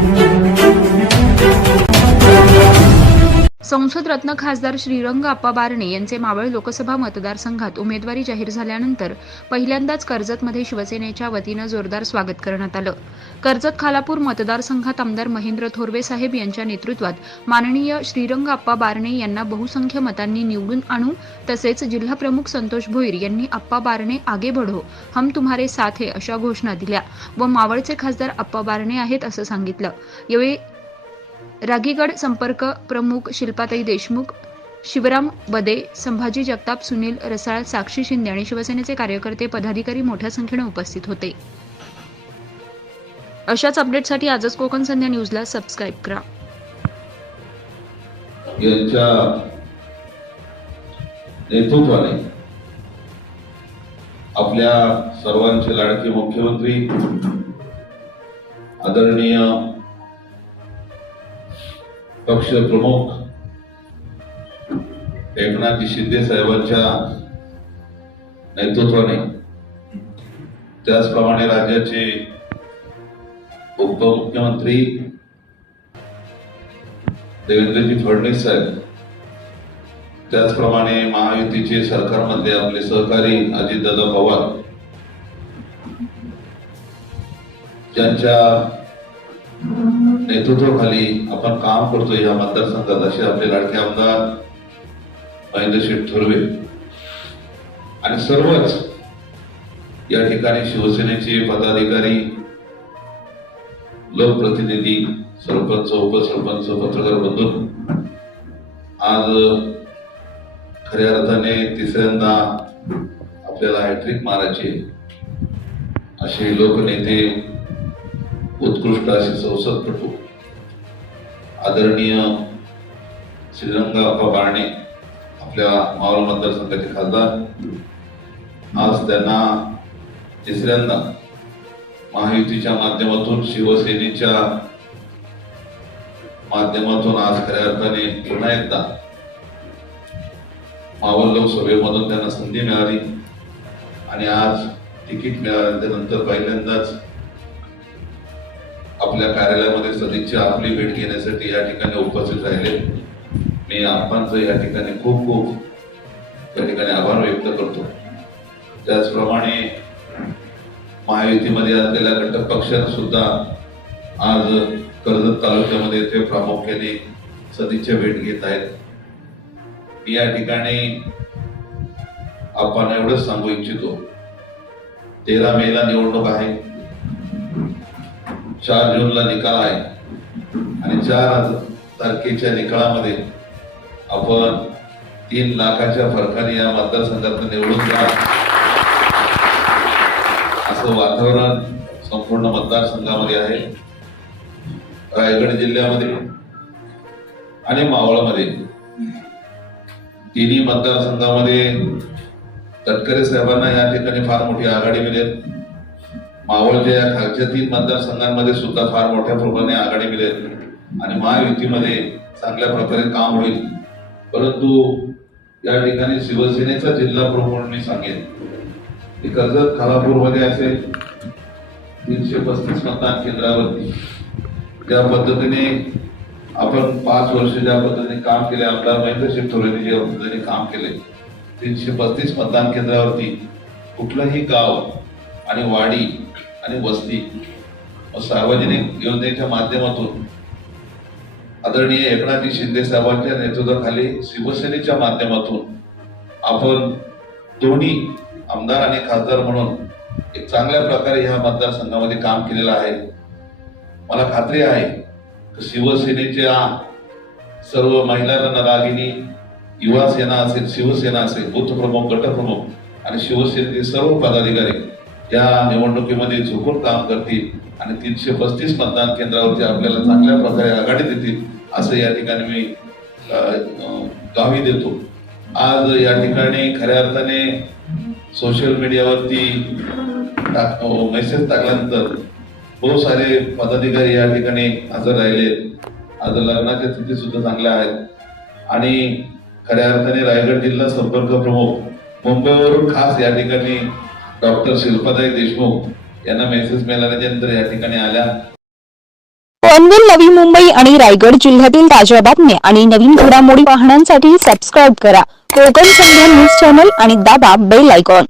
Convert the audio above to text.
Thank you. संसद रत्न खासदार श्रीरंग आप्पा बारणे यांचे मावळ लोकसभा मतदारसंघात उमेदवारी जाहीर झाल्यानंतर पहिल्यांदाच कर्जतमध्ये शिवसेनेच्या वतीनं जोरदार स्वागत करण्यात आलं. कर्जत खालापूर मतदारसंघात आमदार महेंद्र थोरवे साहेब यांच्या नेतृत्वात माननीय श्रीरंग आप्पा बारणे यांना बहुसंख्य मतांनी निवडून आणू तसेच जिल्हाप्रमुख संतोष भोईर यांनी आप्पा बारणे आगे बढो हम तुम्हारे साथ है अशा घोषणा दिल्या व मावळचे खासदार आप्पा बारणे आहेत असं सांगितलं. यावेळी रागीगड संपर्क प्रमुख शिल्पाताई देशमुख शिवराम बदे संभाजी जगताप सुनील रसाळ साक्षी शिंदे आणि शिवसेनेचे कार्यकर्ते पदाधिकारी मोठ्या संख्येने उपस्थित होते. अशाच अपडेटसाठी आजच कोकण संध्या न्यूजला सबस्क्राईब करा. यांच्या नेतृत्वाने आपल्या सर्वांचे लाडके मुख्यमंत्री आदरणीय पक्ष प्रमुख एकनाथजी शिंदे साहेबांच्या नेतृत्वाने त्याचप्रमाणे राज्याचे उपमुख्यमंत्री देवेंद्रजी फडणवीस साहेब त्याचप्रमाणे महायुतीचे सरकारमधले आपले सहकारी अजितदादा पवार ज्यांच्या नेतृत्वाखाली आपण काम करतो या मतदारसंघात. असे आपले लाडके आमदार महेंद्र शेठ थोरवे आणि सर्वच या ठिकाणी शिवसेनेचे पदाधिकारी लोकप्रतिनिधी सरपंच उपसरपंच पत्रकार बंधू. आज खऱ्या अर्थाने तिसऱ्यांदा आपल्याला हॅट्रिक मारायचे असे लोकनेते उत्कृष्ट असे संसदपटू आदरणीय श्रीरंगाप्पा बारणे आपल्या मावळ मतदारसंघाचे खासदार. आज त्यांना तिसऱ्यांदा महायुतीच्या माध्यमातून शिवसेनेच्या माध्यमातून आज खऱ्या अर्थाने पुन्हा एकदा मावळ लोकसभेमधून त्यांना संधी मिळाली. आणि आज तिकीट मिळाल्यानंतर पहिल्यांदाच आपल्या कार्यालयामध्ये सदिच्छा आपली भेट घेण्यासाठी या ठिकाणी उपस्थित राहिले. मी आपणचं या ठिकाणी खूप खूप त्या ठिकाणी आभार व्यक्त करतो. त्याचप्रमाणे महायुतीमध्ये असलेल्या घटक पक्षात सुद्धा आज कर्जत तालुक्यामध्ये ते प्रामुख्याने सदिच्छा भेट घेत आहेत. या ठिकाणी आपण एवढंच सांगू इच्छितो. तेरा मेला निवडणूक आहे. चार जूनला निकाल आहे. आणि चार तारखेच्या निकालामध्ये आपण तीन लाखाच्या फरकाने या मतदारसंघात निवडून जा. असं वातावरण संपूर्ण मतदारसंघामध्ये आहे. रायगड जिल्ह्यामध्ये आणि मावळमध्ये. तिन्ही मतदारसंघामध्ये तटकरे साहेबांना या ठिकाणी फार मोठी आघाडी मिळेल. मावळच्या या खालच्या तीन मतदारसंघांमध्ये सुद्धा फार मोठ्या प्रमाणे आघाडी मिळेल आणि महायुतीमध्ये चांगल्या प्रकारे काम होईल. परंतु या ठिकाणी शिवसेनेचा जिल्हा प्रमुख मी सांगेन की कर्जत खालापूरमध्ये असेल तीनशे पस्तीस मतदान केंद्रावरती ज्या पद्धतीने आपण पाच वर्ष ज्या पद्धतीने काम केले आमदार महेंद्र शेठ थोरेने ज्या पद्धतीने काम केले तीनशे पस्तीस मतदान केंद्रावरती कुठलंही गाव आणि वाडी आणि वस्ती. सार्वजनिक योजनेच्या माध्यमातून आदरणीय एकनाथजी शिंदे साहेबांच्या नेतृत्वाखाली शिवसेनेच्या माध्यमातून आपण दोन्ही आमदार आणि खासदार म्हणून एक चांगल्या प्रकारे ह्या मतदारसंघामध्ये काम केलेलं आहे. मला खात्री आहे की शिवसेनेच्या सर्व महिला रणरागिनी युवा सेना असेल शिवसेना असेल बूथ प्रमुख गटप्रमुख आणि शिवसेनेचे सर्व पदाधिकारी या निवडणुकीमध्ये झुकून काम करतील आणि तीनशे पस्तीस मतदान केंद्रावरती आपल्याला चांगल्या प्रकारे आघाडी देतील असं या ठिकाणी मी गावी देतो. आज या ठिकाणी खऱ्या अर्थाने सोशल मीडियावरती टाक मेसेज टाकल्यानंतर बहुत सारे पदाधिकारी या ठिकाणी हजर राहिले. आज लग्नाच्या स्थिती सुद्धा चांगल्या आहेत. आणि खऱ्या अर्थाने रायगड जिल्हा संपर्क प्रमुख मुंबईवरून खास या ठिकाणी डॉक्टर शिल्पाताई देशमुख यांना मेसेज मिळाल्यानंतर या ठिकाणी आल्या. पनवेल नवी मुंबई आणि रायगड जिल्ह्यातील ताज्या बातम्या आणि नवीन घडामोडी पाहण्यासाठी सबस्क्राईब करा. कोकण संध्या न्यूज चॅनल आणि दाबा बेल आयकॉन